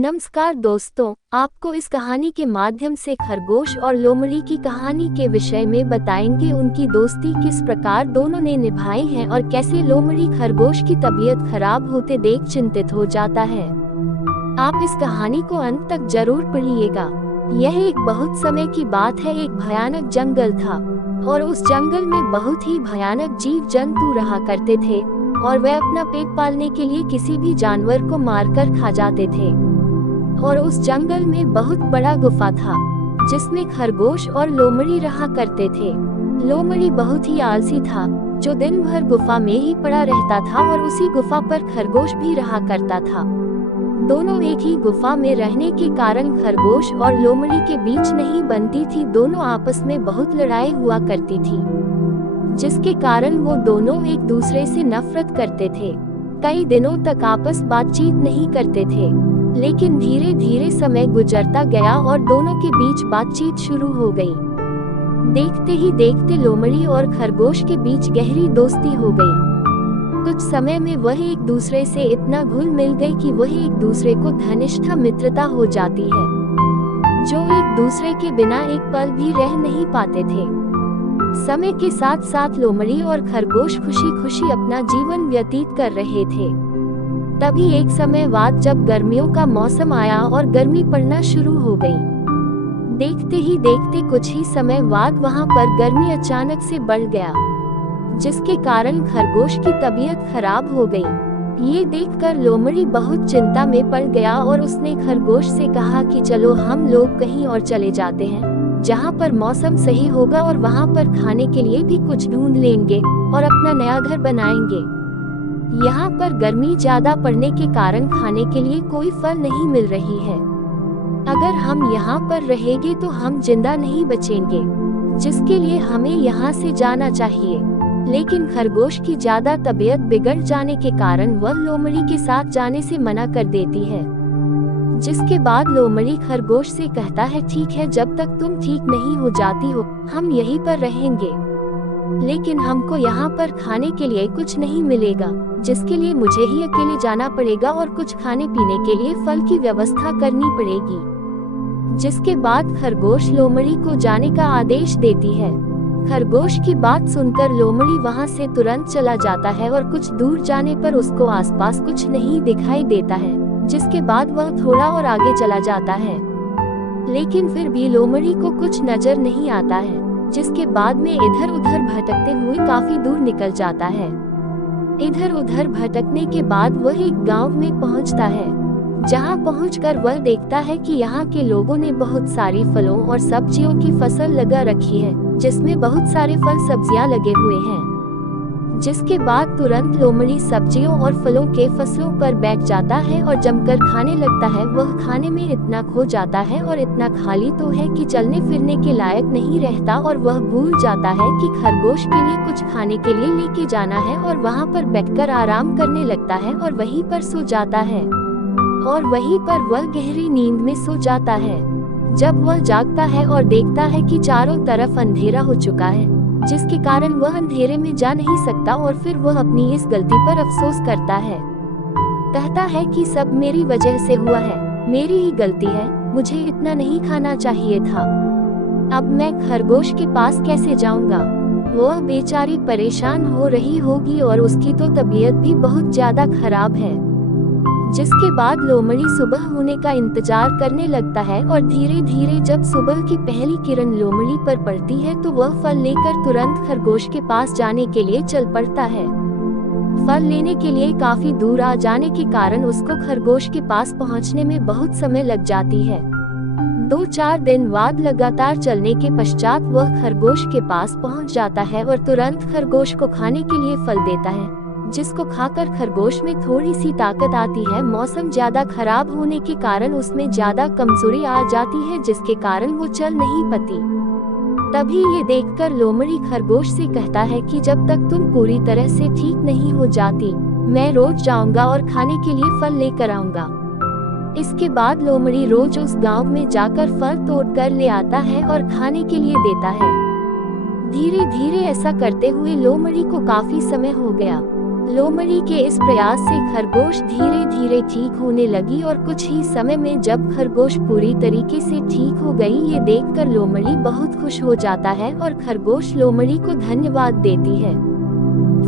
नमस्कार दोस्तों, आपको इस कहानी के माध्यम से खरगोश और लोमड़ी की कहानी के विषय में बताएंगे। उनकी दोस्ती किस प्रकार दोनों ने निभाई है और कैसे लोमड़ी खरगोश की तबीयत खराब होते देख चिंतित हो जाता है। आप इस कहानी को अंत तक जरूर पढ़िएगा। यह एक बहुत समय की बात है। एक भयानक जंगल था और उस जंगल में बहुत ही भयानक जीव जंतु रहा करते थे और वे अपना पेट पालने के लिए किसी भी जानवर को मारकर खा जाते थे। और उस जंगल में बहुत बड़ा गुफा था जिसमें खरगोश और लोमड़ी रहा करते थे। लोमड़ी बहुत ही आलसी था जो दिन भर गुफा में ही पड़ा रहता था और उसी गुफा पर खरगोश भी रहा करता था। दोनों एक ही गुफा में रहने के कारण खरगोश और लोमड़ी के बीच नहीं बनती थी। दोनों आपस में बहुत लड़ाई हुआ करती थी जिसके कारण वो दोनों एक दूसरे से नफरत करते थे। कई दिनों तक आपस बातचीत नहीं करते थे, लेकिन धीरे धीरे समय गुजरता गया और दोनों के बीच बातचीत शुरू हो गई। देखते ही देखते लोमड़ी और खरगोश के बीच गहरी दोस्ती हो गई। कुछ समय में वह एक दूसरे से इतना घुल मिल गई कि वह एक दूसरे को घनिष्ठ मित्रता हो जाती है, जो एक दूसरे के बिना एक पल भी रह नहीं पाते थे। समय के साथ साथ लोमड़ी और खरगोश खुशी खुशी अपना जीवन व्यतीत कर रहे थे। तभी एक समय बाद जब गर्मियों का मौसम आया और गर्मी पड़ना शुरू हो गई। देखते ही देखते कुछ ही समय बाद वहां पर गर्मी अचानक से बढ़ गया, जिसके कारण खरगोश की तबीयत खराब हो गई। ये देखकर लोमड़ी बहुत चिंता में पड़ गया और उसने खरगोश से कहा कि चलो हम लोग कहीं और चले जाते हैं जहाँ पर मौसम सही होगा और वहाँ पर खाने के लिए भी कुछ ढूंढ लेंगे और अपना नया घर बनाएंगे। यहाँ पर गर्मी ज्यादा पड़ने के कारण खाने के लिए कोई फल नहीं मिल रही है। अगर हम यहाँ पर रहेंगे तो हम जिंदा नहीं बचेंगे, जिसके लिए हमें यहाँ से जाना चाहिए। लेकिन खरगोश की ज्यादा तबीयत बिगड़ जाने के कारण वह लोमड़ी के साथ जाने से मना कर देती है। जिसके बाद लोमड़ी खरगोश से कहता है, ठीक है, जब तक तुम ठीक नहीं हो जाती हो हम यहीं पर रहेंगे, लेकिन हमको यहाँ पर खाने के लिए कुछ नहीं मिलेगा, जिसके लिए मुझे ही अकेले जाना पड़ेगा और कुछ खाने पीने के लिए फल की व्यवस्था करनी पड़ेगी। जिसके बाद खरगोश लोमड़ी को जाने का आदेश देती है। खरगोश की बात सुनकर लोमड़ी वहाँ से तुरंत चला जाता है और कुछ दूर जाने पर उसको आसपास कुछ नहीं दिखाई देता है। जिसके बाद वह थोड़ा और आगे चला जाता है, लेकिन फिर भी लोमड़ी को कुछ नजर नहीं आता है। जिसके बाद में इधर उधर भटकते हुए काफी दूर निकल जाता है। इधर उधर भटकने के बाद वह एक गांव में पहुंचता है, जहां पहुंचकर वह देखता है कि यहाँ के लोगों ने बहुत सारी फलों और सब्जियों की फसल लगा रखी है, जिसमें बहुत सारे फल सब्जियां लगे हुए हैं। जिसके बाद तुरंत लोमड़ी सब्जियों और फलों के फसलों पर बैठ जाता है और जमकर खाने लगता है। वह खाने में इतना खो जाता है और इतना खाली तो है कि चलने फिरने के लायक नहीं रहता और वह भूल जाता है कि खरगोश के लिए कुछ खाने के लिए लेके जाना है और वहाँ पर बैठकर आराम करने लगता है और वहीं पर सो जाता है और वहीं पर वह गहरी नींद में सो जाता है। जब वह जागता है और देखता है कि चारों तरफ अंधेरा हो चुका है, जिसके कारण वह अंधेरे में जा नहीं सकता और फिर वह अपनी इस गलती पर अफसोस करता है। कहता है कि सब मेरी वजह से हुआ है, मेरी ही गलती है, मुझे इतना नहीं खाना चाहिए था। अब मैं खरगोश के पास कैसे जाऊंगा? वह बेचारी परेशान हो रही होगी और उसकी तो तबीयत भी बहुत ज्यादा खराब है। जिसके बाद लोमड़ी सुबह होने का इंतजार करने लगता है और धीरे धीरे जब सुबह की पहली किरण लोमड़ी पर पड़ती है तो वह फल लेकर तुरंत खरगोश के पास जाने के लिए चल पड़ता है। फल लेने के लिए काफी दूर आ जाने के कारण उसको खरगोश के पास पहुंचने में बहुत समय लग जाती है। 2-4 दिन बाद लगातार चलने के पश्चात वह खरगोश के पास पहुंच जाता है और तुरंत खरगोश को खाने के लिए फल देता है, जिसको खाकर खरगोश में थोड़ी सी ताकत आती है। मौसम ज्यादा खराब होने के कारण उसमें ज्यादा कमजोरी आ जाती है, जिसके कारण वो चल नहीं पाती। तभी ये देखकर लोमड़ी खरगोश से कहता है कि जब तक तुम पूरी तरह से ठीक नहीं हो जाती मैं रोज जाऊंगा और खाने के लिए फल लेकर आऊंगा। इसके बाद लोमड़ी रोज उस गांव में जाकर फल तोड़ कर ले आता है और खाने के लिए देता है। धीरे धीरे ऐसा करते हुए लोमड़ी को काफी समय हो गया। लोमड़ी के इस प्रयास से खरगोश धीरे धीरे ठीक होने लगी और कुछ ही समय में जब खरगोश पूरी तरीके से ठीक हो गई, ये देखकर लोमड़ी बहुत खुश हो जाता है और खरगोश लोमड़ी को धन्यवाद देती है।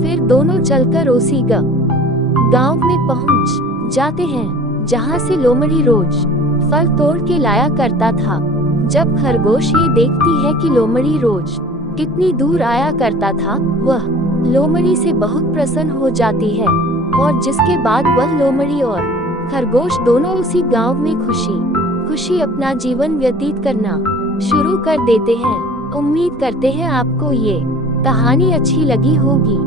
फिर दोनों चलकर उसी गांव में पहुंच जाते हैं जहां से लोमड़ी रोज फल तोड़ के लाया करता था। जब खरगोश ये देखती है कि लोमड़ी रोज कितनी दूर आया करता था, वह लोमड़ी से बहुत प्रसन्न हो जाती है और जिसके बाद वह लोमड़ी और खरगोश दोनों उसी गांव में खुशी खुशी अपना जीवन व्यतीत करना शुरू कर देते हैं। उम्मीद करते हैं आपको ये कहानी अच्छी लगी होगी।